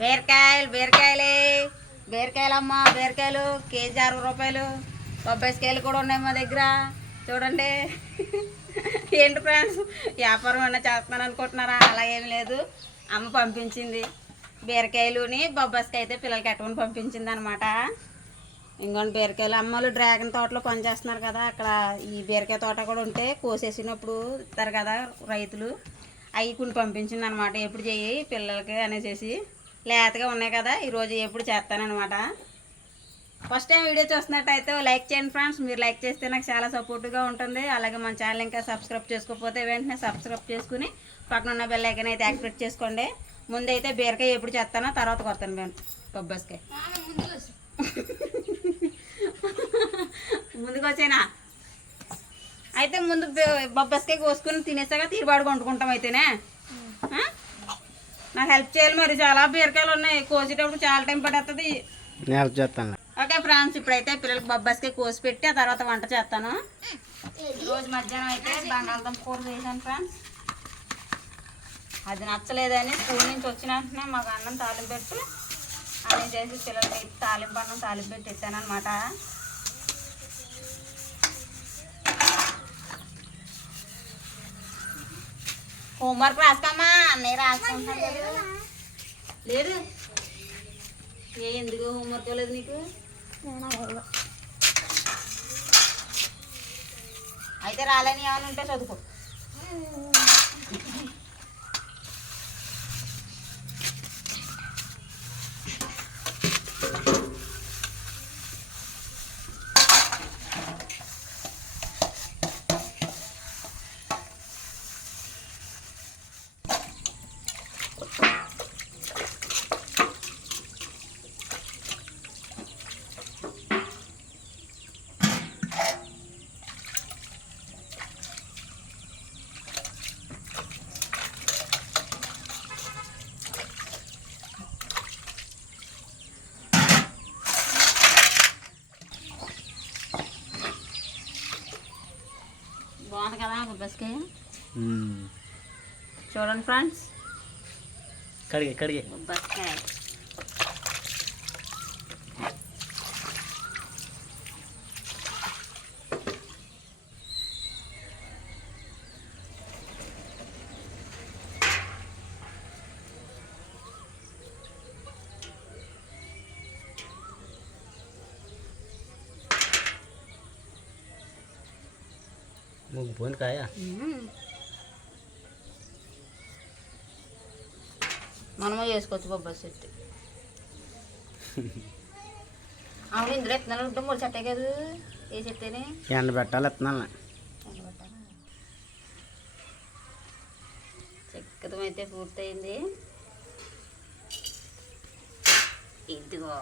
బీరకాయలు బీరకాయలే. బీరకాయలమ్మ బీరకాయలు కేజీ అరవై రూపాయలు. బొబ్బాయికాయలు కూడా ఉన్నాయి మా దగ్గర. చూడండి. ఏంటి ఫ్రెండ్స్? వ్యాపారం ఏమైనా చేస్తున్నాను అనుకుంటున్నారా? అలా ఏం లేదు. అమ్మ పంపించింది. బీరకాయలుని బొబ్బాయికాయ అయితే పిల్లలకి ఎట్టుకొని పంపించింది అనమాట ఇంకోటి బీరకాయలు. అమ్మలు డ్రాగన్ తోటలో పనిచేస్తున్నారు కదా. అక్కడ ఈ బీరకాయ తోట కూడా ఉంటే కోసేసినప్పుడు ఇస్తారు కదా రైతులు. అవి కొన్ని పంపించింది అనమాట ఎప్పుడు చేయి పిల్లలకి అనేసి లేతగా ఉన్నాయి కదా ఈరోజు ఎప్పుడు చేస్తానమాట ఫస్ట్ టైం వీడియో చూస్తున్నట్టయితే లైక్ చేయండి ఫ్రెండ్స్. మీరు లైక్ చేస్తే నాకు చాలా సపోర్ట్గా ఉంటుంది. అలాగే మన ఛానల్ ఇంకా సబ్స్క్రైబ్ చేసుకోకపోతే వెంటనే సబ్స్క్రైబ్ చేసుకుని పక్కన ఉన్న బెల్ ఐకన్ అయితే యాక్టివేట్ చేసుకోండి. ముందైతే బీరకాయ ఎప్పుడు చేస్తానో తర్వాత కొడతాను మేము బొబ్బస్కాయ. ముందుకు వచ్చేనా అయితే ముందు బొబ్బస్కాయ కోసుకుని తినేసాక తీరుబాటు వండుకుంటాం అయితేనే. నాకు హెల్ప్ చేయాలి మరి. చాలా బీరకాయలు ఉన్నాయి. కోసేటప్పుడు చాలా టైం పడుతుంది నేను హెల్ప్ చేస్తాను ఓకే ఫ్రెండ్స్ ఇప్పుడైతే పిల్లలకి బొబ్బస్కాయ కోసి పెట్టి ఆ తర్వాత వంట చేస్తాను. రోజు మధ్యాహ్నం అయితే బంగాళదుంప కూర చేశాను ఫ్రెండ్స్. అది నచ్చలేదని స్కూల్ నుంచి వచ్చిన వెంటనే మాకు అన్నం తాలింపు పెట్టి. అన్నీ చేసి పిల్లలకి తాలింపు అన్నం తాలింపు పెట్టి ఇస్తాను హోంవర్క్ రాస్తామా అన్నయ్య రాసుకుంటాను లేదు ఏ ఎందుకు హోంవర్క్ లేదు నీకు? అయితే రాలేని ఏమైనా ఉంటే చదువుకో. బొబ్బస్కాయ చూడండి ఫ్రెండ్స్. కడిగే కడిగే. బొబ్బస్కాయ ముగ్గు పోయింది కాయ. మనము చేసుకోవచ్చు బొబ్బస్ చెట్టు అవును ఇందులో ఎత్తున్నాను ఉంటే మూడు చెట్టే కదా ఏ చెట్టేనే ఎండ పెట్టాలి ఎత్తున్నాను చెక్కదం అయితే పూర్తయింది ఇదిగో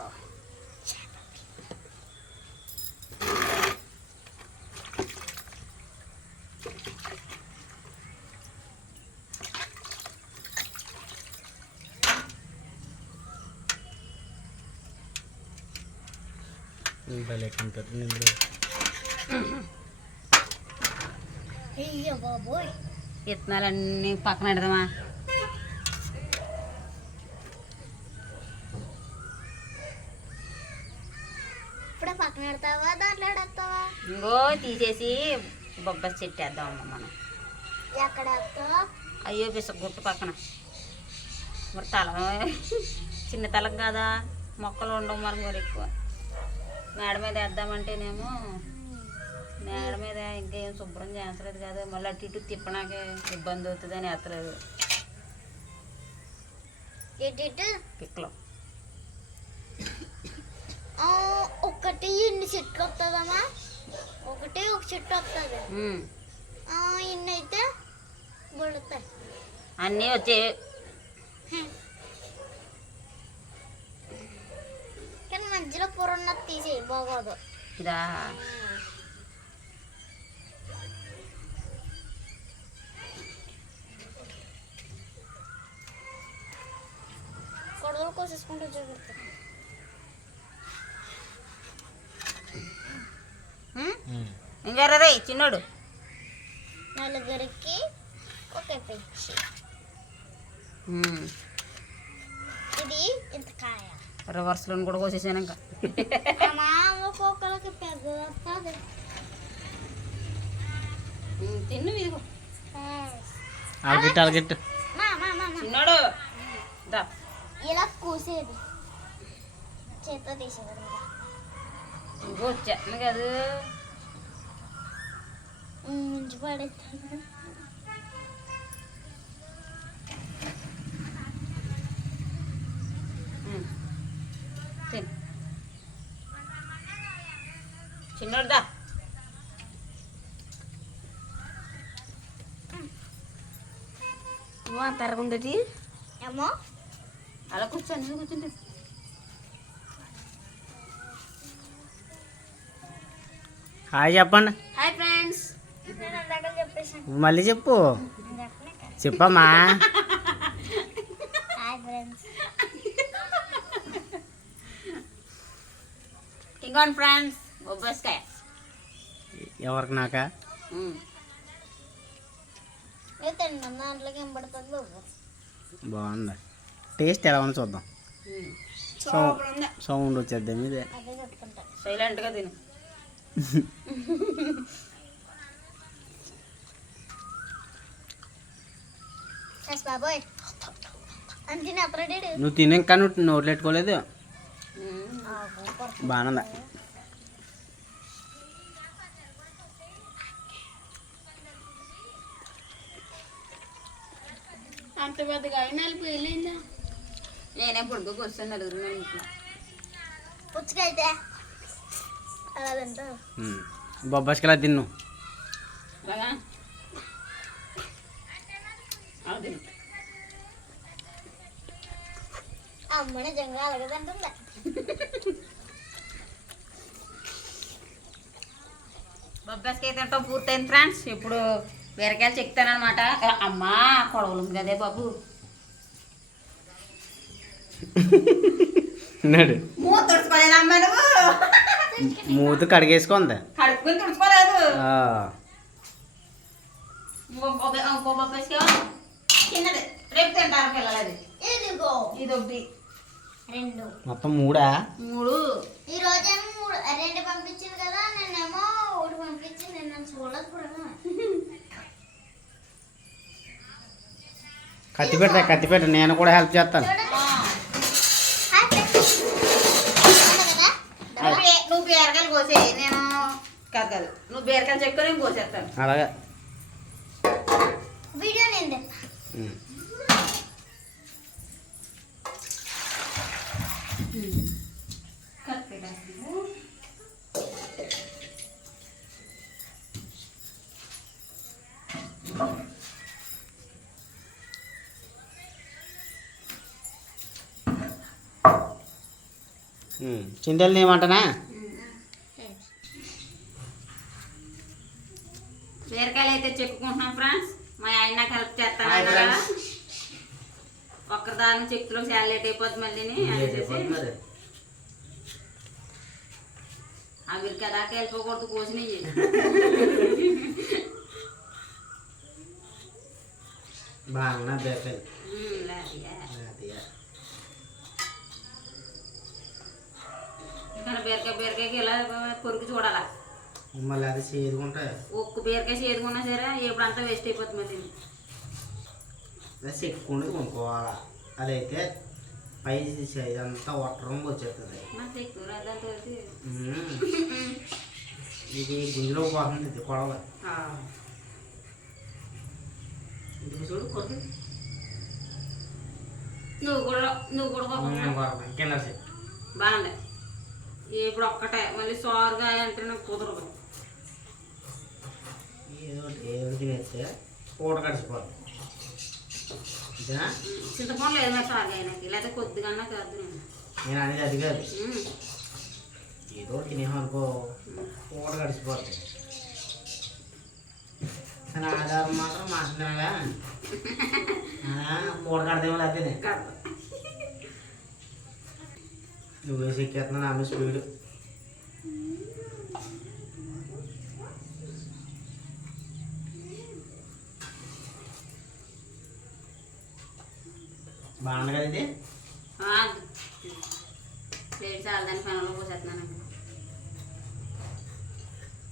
భలే కనిపెట్టింది ఇందులో విత్తనాలన్నీ పక్కన పెడదామా? ఇప్పుడు పక్కన పెడతావా? దాంట్లో పెడతావా? ఇంకో తీసేసి బొబ్బస్ చెట్టు వేద్దాం అమ్మ మనం. ఎక్కడ అయ్యో పిస గుట్టు పక్కన. మరి తల చిన్న తలం కదా? మొక్కలు ఉండవు మరి మరి ఎక్కువ. మేడ మీద వేద్దామంటేనేమో మేడ మీద ఇంకేం శుభ్రం చేస్తలేదు కదా మళ్ళీ అటు ఇటు తిప్పడానికి ఇబ్బంది అవుతుందని ఇటు పిక్కలు ఒకటి ఇన్ని చెట్లు వస్తుందమ్మా ఒకటి ఒక చెట్టు వస్తుంది. ఇన్ని అయితే అన్నీ వచ్చే కానీ మధ్యలో పొర ఉన్నది తీసేయి బాగోదు. ఇదా? గొడవలు కోసేసుకుంటూ చూపెడతాయి ఉమ్? ఇంకా రే చిన్నోడు. నలుగురికి ఒకే పెంచి ఉమ్. ఇది రివర్స్లో కూడా కోసేసాను ఇంకా. తిన్ను ఇదిగో అలగిట్టు అలగిట్టు మా మా మా మా. చిన్నోడు దా. ఇలా కూసేది. చేత్తో తీసేది ఇంకా. వచ్చాను కదా. ఉమ్, ముంచి పడేస్తాను ఉమ్. తిను చిన్నోడు దా తరగుందటి ఏమో అలా కూర్చోండి నువ్వు కూర్చుంటే హాయ్ చెప్పండి. Hi friends. నేను మళ్ళీ చెప్పు. చెప్పమ్మా. Hi friends. ఇంకోండి ఫ్రెండ్స్. బొబ్బస్కాయ ఎవరికి నాకా బాగుంది. టేస్ట్ ఎలా ఉంది చూద్దాం. సౌండ్ వచ్చేద్దాం ఇదే సైలెంట్గా తిను. నువ్వు తిని నువ్వు నోట్లు పెట్టుకోలేదు. బాగానే అంత పెద్దగా అయినా వెళ్ళిపోయిందా నేనే పొడుగు కూర్చొని అడుగుతున్నాను ఇంట్లో. పుచ్చుకైతే అలా తింటావు. బొబ్బాస్కిలా తిన్ను? అలాగా అలా తిను. అమ్మ నిజంగా అలాగే తింటుందా బొబ్బస్కాయ తింటాం పూర్తయింది ఫ్రెండ్స్. ఇప్పుడు బీరకాయలు చెక్తానమాట అమ్మా కొడవలు ఉంది కదే బాబు. నడు. మూత తుడుచుకోలేదు అమ్మా నువ్వు? మూత కడిగేసుకుంది. కడుక్కుని తుడుచుకోలేదు. ఆ. ఇంకో చిన్నది. రేపు తింటారు పిల్లలు అది ఇదిగో. ఇది ఒకటి రెండు. మొత్తం మూడా? మూడు. ఈ రోజేమో మూడు. రెండు పంపించింది కదా నేనేమో ఒకటి పంపించి నేను నన్ను చూడలేదు కూడా కత్తి పెట్ట కత్తి పెట్ట నేను కూడా హెల్ప్ చేస్తాను. నువ్వు బీరకాయలు కోసే నేను కాదు నువ్వు బీరకాయలు చెప్పుకొని నేను కోసేస్తాను. అలాగే. వీడియో నేను ఉమ్. ఉమ్. చింతలు ఏమంటానా బీరకాయలు అయితే చెప్పుకుంటున్నాం ఫ్రెండ్స్ మా ఆయన హెల్ప్ చేస్తాను. ఒక్కదాని చెక్కులో చాలా లేట్ అయిపోతుంది మళ్ళీ అవి కదా వెళ్ళిపోకూడదు కోసినవి బాగా బేకలు బీరకాయ బీరకాయకి ఇలా కొరికి చూడాలా? మళ్ళీ అది చేదుకుంటాయి ఒక్క బీరకాయ చేదుకున్నా సరే ఎప్పుడంతా వేస్ట్ అయిపోతుంది అది చెక్కుండి కొనుక్కోవాలా? అదైతే పై ఇదంతా ఒట్టరం వచ్చేస్తుంది. ఇది. గుంజులో పోతుంది ఇది కొడవ. చూడు కొద్ది నువ్వు కూడా నువ్వు కూడా నేను కొడవ కింద. బాగుంది. ఇప్పుడు ఒక్కటే. మళ్ళీ సారుగా అంటే నాకు కుదరదు. పూట కడిచిపోతుంది చింతపండు లేదు మరి సారుగా అయినాకి లేకపోతే కొద్దిగా కాదు నేను. అనేది అది కాదు. ఏదో తినేహం అనుకో పూట కడిచిపోతుంది కానీ ఆధారం మాత్రం మాట్లాడా పూట కడదేమో లేకపోతే. నువ్వు వేసి ఎక్కేస్తున్నా ఆమె స్పీడ్ బాగుంది కదా ఇది? ఆ, లేదు చాలా దాని పనులు పోసేస్తున్నాను.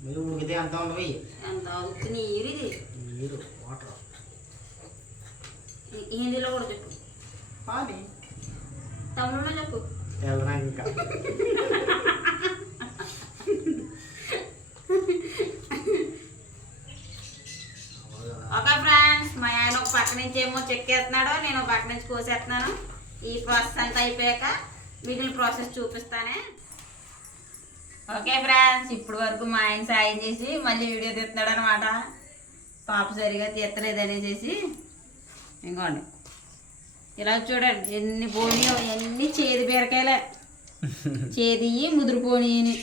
మీరు ఉడికితే ఎంత ఉండవు ఎంత ఉత్తి నీరు ఇది. నీరు వాటర్. హిందీలో కూడా చెప్పు. తమిళలో చెప్పు. వెళ్ళరా ఇంకా అవును ఫ్రెండ్స్ మా ఆయన ఒక పక్క నుంచి ఏమో చెక్కేస్తున్నాడు నేను ఒక పక్క నుంచి కోసేస్తున్నాను. ఈ ప్రాసెస్ అంతా అయిపోయాక మిగిలిన ప్రాసెస్ చూపిస్తానే. ఓకే ఫ్రెండ్స్ ఇప్పుడు వరకు మా ఆయన సాయం చేసి మళ్ళీ వీడియో తీస్తున్నాడు అనమాట పాప సరిగా తీస్తలేదు అనేసి ఇంకోండి. ఇలా చూడండి ఎన్ని పోనీయో ఎన్ని చేదు బీరకాయలే. చేది ముదురు పోనీని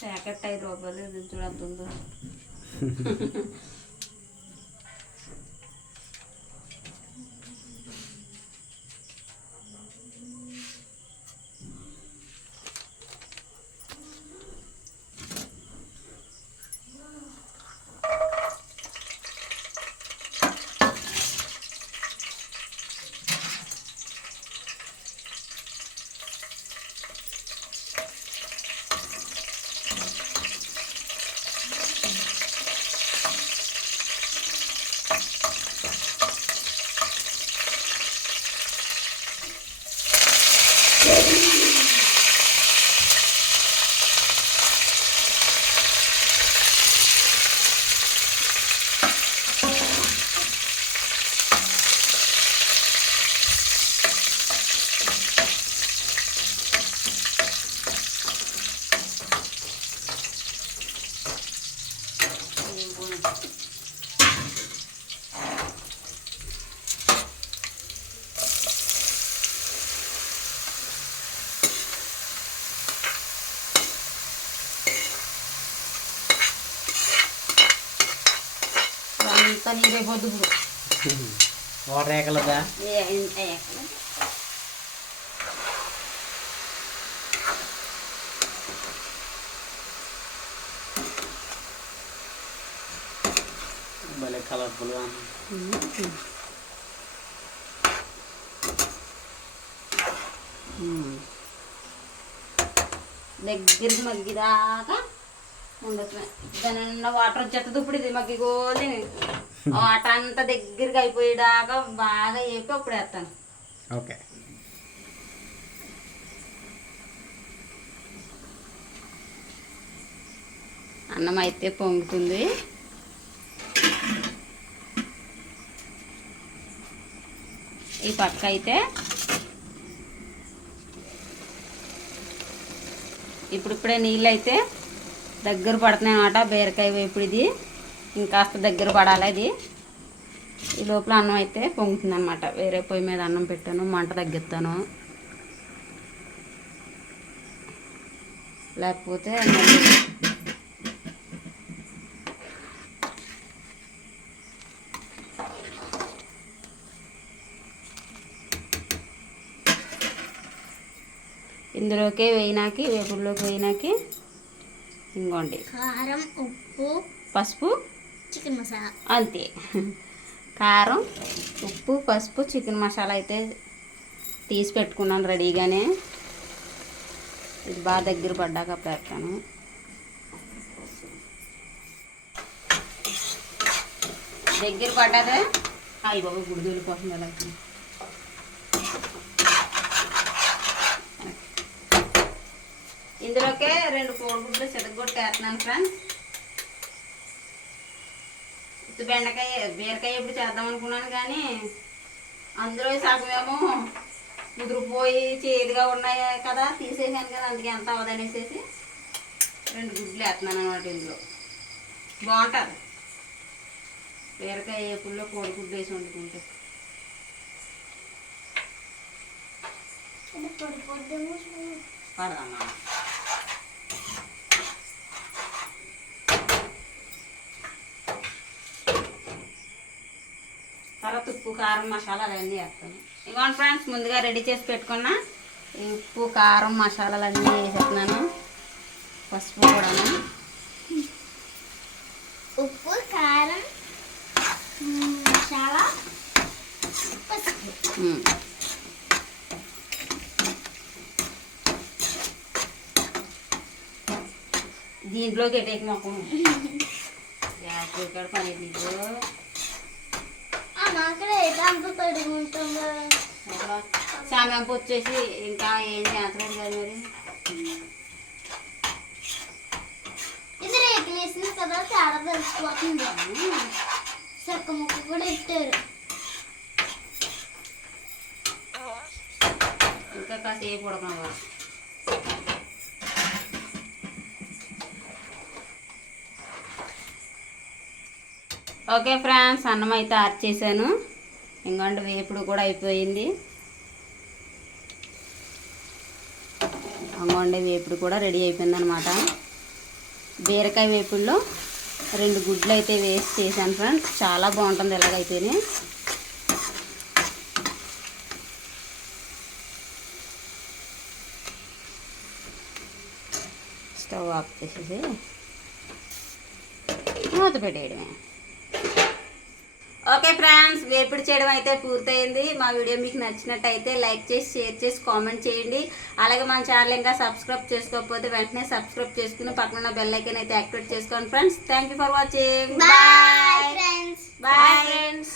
ప్యాకెట్ ఐదు రూపాయలు చూడంతుందో చూడు ఎంత ఉందో ఏం పోనీ. అంతా నీరే పొద్దు ఇప్పుడు వాటర్ ఏకలదా. భలే కలర్ఫుల్గా దగ్గరికి మగ్గిదాకా ఉండొచ్చు దాని వాటర్ వచ్చేస్తుంది ఇప్పుడు ఇది మగ్గి వాటర్ అంతా దగ్గరికి అయిపోయేదాకా బాగా వేపి అప్పుడు వేస్తాను. ఓకే. అన్నం అయితే పొంగుతుంది. ఈ పక్క అయితే ఇప్పుడిప్పుడే నీళ్ళు అయితే దగ్గర పడుతున్నాయి అన్నమాట బీరకాయ వేపుడు ఇది. ఇంకాస్త దగ్గర పడాలి ఇది ఈ లోపల అన్నం అయితే పొంగుతుంది అనమాట వేరే పొయ్యి మీద అన్నం పెట్టాను మంట తగ్గిస్తాను. లేకపోతే ఇందులోకి వేయినాకి వేపుడులోకి వేయినాకి ఇంకోండి కారం ఉప్పు. పసుపు. చికెన్ మసాలా. అంతే. కారం ఉప్పు పసుపు చికెన్ మసాలా అయితే తీసి పెట్టుకున్నాను రెడీగానే. ఇది బాగా దగ్గర పడ్డాక పెడతాను. దగ్గర పడ్డదే అయ్యి బాబు గుడిదూలు కోసం ఎలా ఇందులోకే రెండు కోడిగుడ్లు చెదగొట్టి వేస్తున్నాను ఫ్రెండ్స్. ఉత్తి బెండకాయ బీరకాయ ఎప్పుడు చేద్దాం అనుకున్నాను కానీ అందులో సగమేమో ముదిరిపోయి చేదుగా ఉన్నాయి కదా తీసేసాను కదా అందుకే ఎంత అవదనేసేసి రెండు గుడ్లు వేస్తున్నాను అనమాట ఇందులో. బాగుంటుంది. బీరకాయ ఏపుల్లో కోడిగుడ్డు వేసి వండుకుంటే. పడిపోద్దేమో తర్వాత ఉప్పు కారం మసాలాలు అన్నీ వేస్తాను. ఇవ్వండి ఫ్రెండ్స్ ముందుగా రెడీ చేసి పెట్టుకున్న ఈ ఉప్పు కారం మసాలాలు అన్నీ వేసేస్తున్నాను. పసుపు కూడాను. ఉప్పు కారం మసాలా పసుపు. దీంట్లోకి ఎటేకి ఇక్కడ పని నీకు సామ్యం వచ్చేసి ఇంకా ఏం చేస్తలేదు కదా మరి? ఇది రేకులు వేసింది కదా తేడా తెలిసిపోతుంది చెక్క ముక్క కూడా ఇట్టారు. ఇంకా కాసేపు ఉడకనవా ఓకే ఫ్రెండ్స్ అన్నం అయితే ఆర్ట్ చేశాను. ఇంకొండ వేపుడు కూడా అయిపోయింది. అంగొండే వేపుడు కూడా రెడీ అయిపోయింది అనమాట బీరకాయ వేపుడులో రెండు గుడ్లు అయితే వేసి చేశాను ఫ్రెండ్స్. చాలా బాగుంటుంది ఎలాగైతేనే. స్టవ్ ఆఫ్ చేసేసి మూత పెట్టేయడమే. ఓకే ఫ్రెండ్స్ వేపుడు చేయడం అయితే పూర్తయింది. మా వీడియో మీకు నచ్చినట్టయితే లైక్ చేసి షేర్ చేసి కామెంట్ చేయండి. అలాగే మన ఛానల్ ఇంకా సబ్స్క్రైబ్ చేసుకోకపోతే వెంటనే సబ్స్క్రైబ్ చేసుకుని పక్కన బెల్ ఐకన్ అయితే యాక్టివేట్ చేసుకోండి friends. Thank you for watching bye friends bye friends